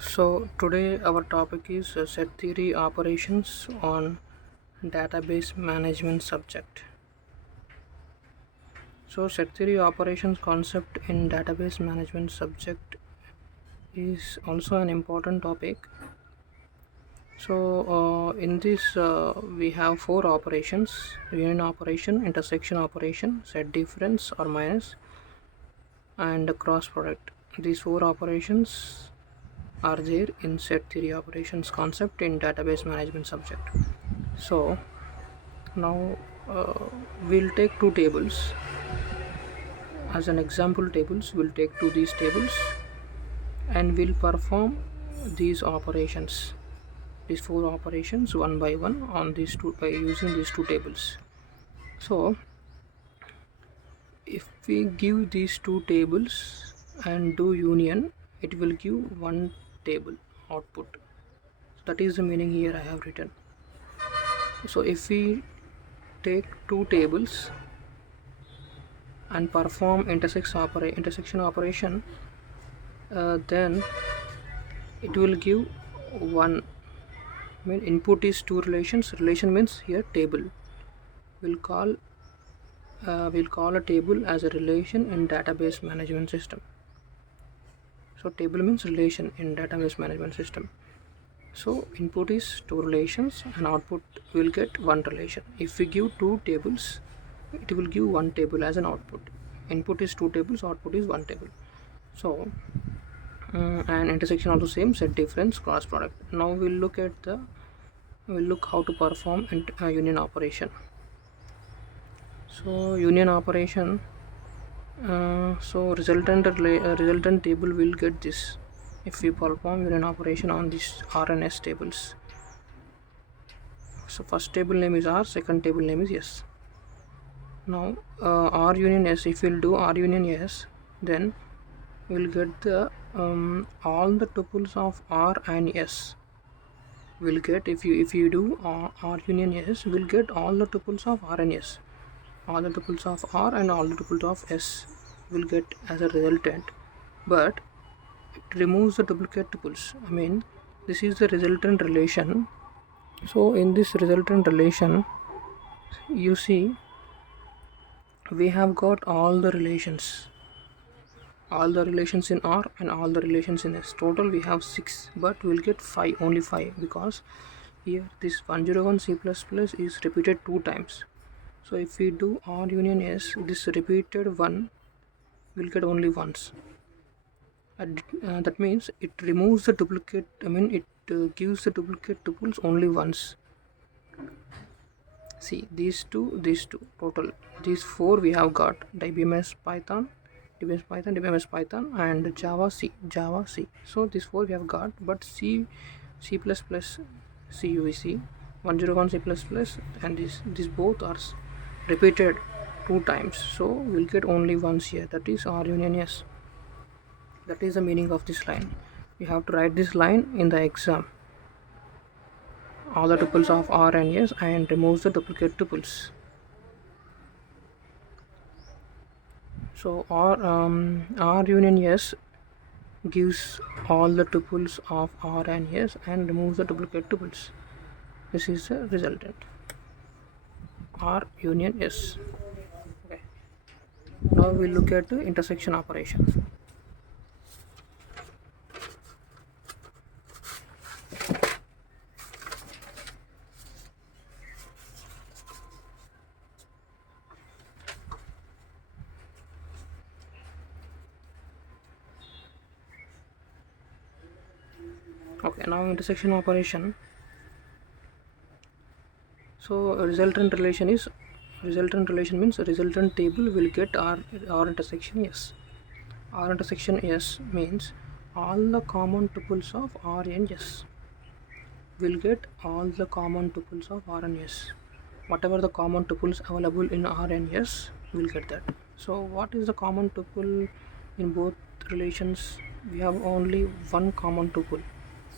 So today our topic is set theory operations on database management subject. So set theory operations concept in database management subject is also an important topic. So in this we have four operations: union operation, intersection operation, set difference or minus, and cross product. These four operations are there in set theory operations concept in database management subject. So now we'll take two tables as an example tables. We'll take these tables and we'll perform these operations, these four operations one by one on these two by using these two tables. So if we give these two tables and do union, it will give one table output. That is the meaning here I have written. So if we take two tables and perform intersection operation, then it will give one. Input is two relations. Relation means here table. We'll call a table as a relation in database management system. So table means relation in database management system. So input is two relations and output will get one relation. If we give two tables, it will give one table as an output. Input is two tables, output is one table. So and intersection also same, set difference, cross product. Now we'll look how to perform union operation. So union operation, so resultant table will get this if we perform union operation on these R and S tables. So first table name is R, second table name is S. Now R union S, if we'll do R union S, then we'll get the all the tuples of R and S. We'll get, if you do R union S, we'll get all the tuples of R and S. All the tuples of R and all the tuples of S will get as a resultant, but it removes the duplicate tuples. This is the resultant relation. So in this resultant relation, you see we have got all the relations in R and all the relations in S. Total we have 6, but we'll get only 5 because here this 101 C++ is repeated 2 times. So if we do R union S, this repeated one will get only once. That means it removes the duplicate, it gives the duplicate tuples only once. See, these two, total these 4 we have got: DBMS Python, DBMS Python, and Java C. So these 4 we have got, but C++, CUVC, 101 C++, and these both are repeated 2 times. So we'll get only once here. That is R union S. That is the meaning of this line. You have to write this line in the exam. All the tuples of R and S and removes the duplicate tuples. So R union S gives all the tuples of R and S and removes the duplicate tuples. This is the resultant. R union S. Okay. Now we look at the intersection operation. Okay, now intersection operation. So resultant relation means resultant table will get R intersection S. R intersection S means all the common tuples of R and S. Will get all the common tuples of R and S. Whatever the common tuples available in R and S, will get that. So what is the common tuple in both relations? We have only one common tuple,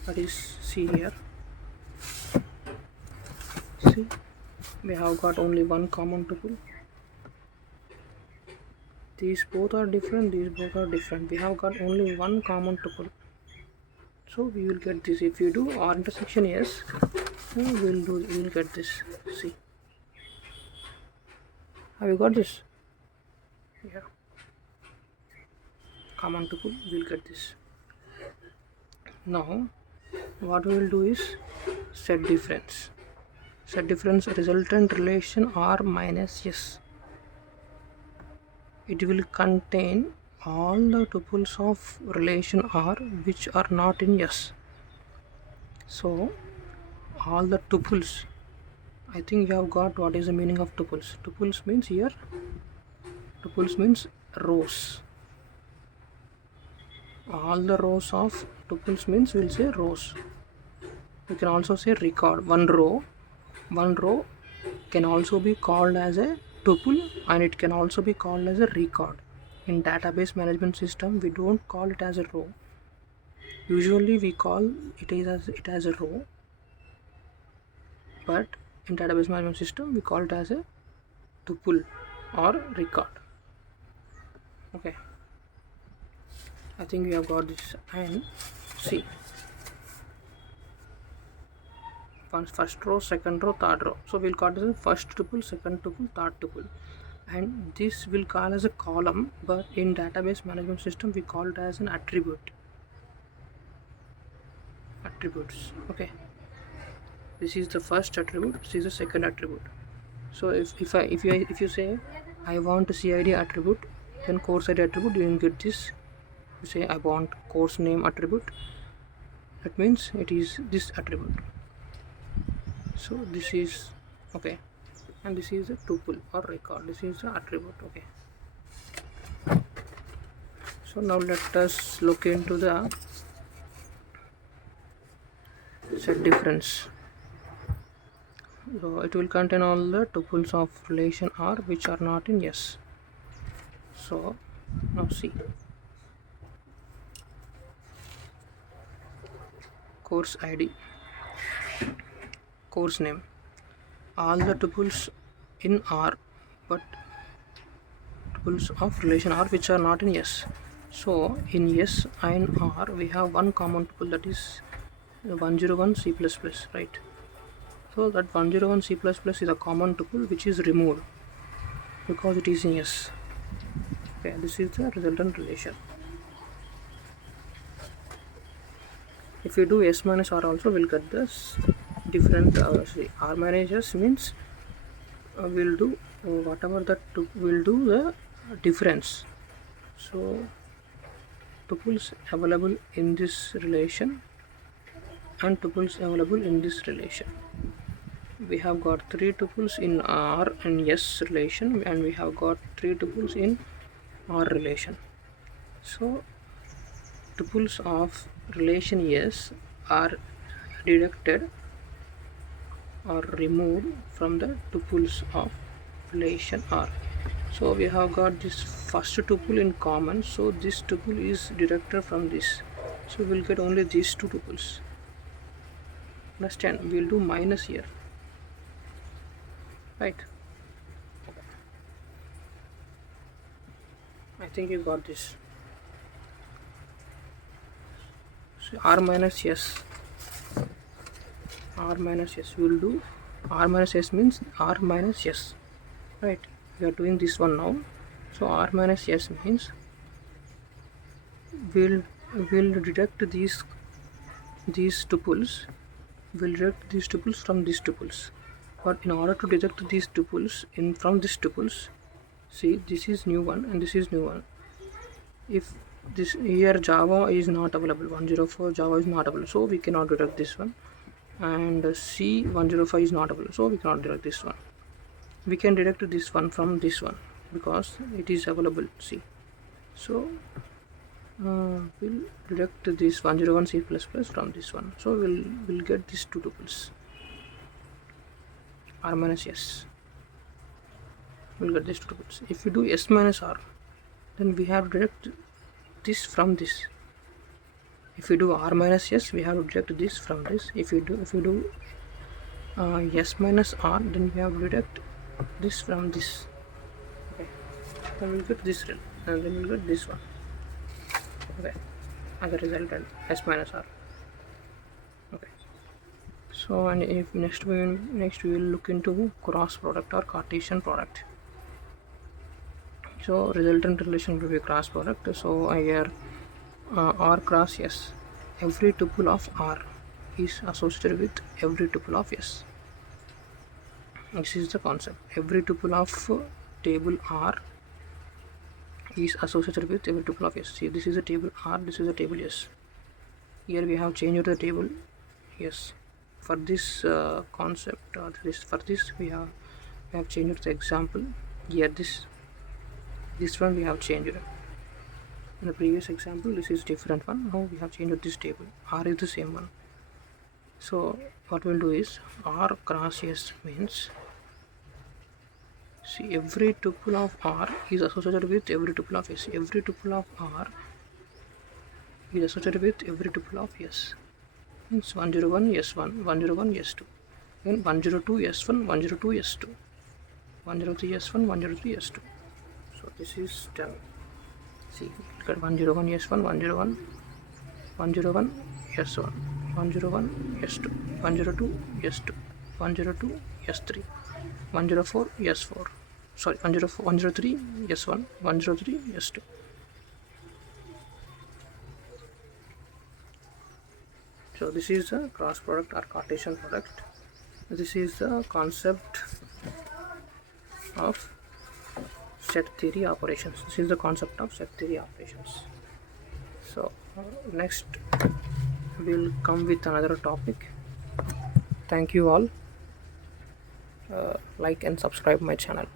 that is C here. See, we have got only one common tuple. These both are different, we have got only one common tuple. So we will get this. If you do R intersection S, we will get this. See, have you got this? Yeah, common tuple, we'll get this. Now what we will do is set difference. Set difference resultant relation R minus S. It will contain all the tuples of relation R which are not in S. So all the tuples, I think you have got what is the meaning of tuples. Tuples means here, tuples means rows. All the rows of tuples means we'll say rows. You can also say record. One row can also be called as a tuple, and it can also be called as a record. In database management system, we don't call it as a row. Usually we call it as a row, but in database management system we call it as a tuple or record. Okay, I think we have got this. And see, first row, second row, third row. So we'll call it as a first tuple, second tuple, third tuple, and this will call as a column, but in database management system we call it as an attribute. Attributes. Okay, this is the first attribute, this is the second attribute. So if you say I want CID attribute, then course ID attribute, you will get this. You say I want course name attribute, that means it is this attribute. So this is okay, and this is a tuple or record. This is the attribute. Okay, so now let us look into the set difference. So it will contain all the tuples of relation R which are not in S. So now see, course ID, course name, all the tuples in R, but tuples of relation R which are not in S. So in S and R we have one common tuple, that is 101 C++, right? So that 101 C++ is a common tuple which is removed because it is in S. Okay, this is the resultant relation. If we do S minus R also, we'll get this different. R minus S means we'll do whatever that will do the difference. So tuples available in this relation and tuples available in this relation. We have got 3 tuples in R and S relation, and we have got 3 tuples in R relation. So tuples of relation S are deducted or removed from the tuples of relation R. So we have got this first tuple in common, so this tuple is deducted from this, so we'll get only these 2 tuples. Understand? We'll do minus here, right? I think you got this. So R minus S, R minus S, we will do R minus S means R minus S, right? We are doing this one now. So R minus S means we'll deduct these tuples, we'll deduct these tuples from these tuples. But in order to deduct these tuples from these tuples, see, this is new one and this is new one. If this here Java is not available, 104 Java is not available, so we cannot deduct this one, and C105 is not available, so we cannot deduct this one. We can deduct this one from this one because it is available, see. So we'll deduct this 101 C++ from this one, so we'll get these 2 tuples, R minus S. We'll get these 2 tuples. If we do S minus R, then we have to deduct this from this. If we do R minus S, we have to deduct this from this. If we do S minus R, then we have to deduct this from this. Okay, then we'll get this, and then we'll get this one. Okay, as a resultant, S minus R. So, and if next we will look into cross product or Cartesian product. So resultant relation will be cross product. So here R cross S, every tuple of R is associated with every tuple of S. This is the concept. Every tuple of table R is associated with every tuple of S. See, this is a table R, this is a table S. Here we have changed the table S. For this concept, for this we have changed the example. Here this one we have changed. In the previous example, this is different one. Now we have changed this table. R is the same one. So what we'll do is R cross S means, see, every tuple of R is associated with every tuple of S. Every tuple of R is associated with every tuple of S. Means 101 S1, 101 S2, then 102 S1, 102 S2, 103 S1, 103 S2. So this is done. See, look at 101 S1, 101, 101 S1, 101 S2, 102 S2, 102 S3, 104 S4. Sorry, 103 S1, 103 S2. So this is a cross product or Cartesian product. This is the concept of set theory operations. This is the concept of set theory operations. So next we'll come with another topic. Thank you all. Like and subscribe my channel.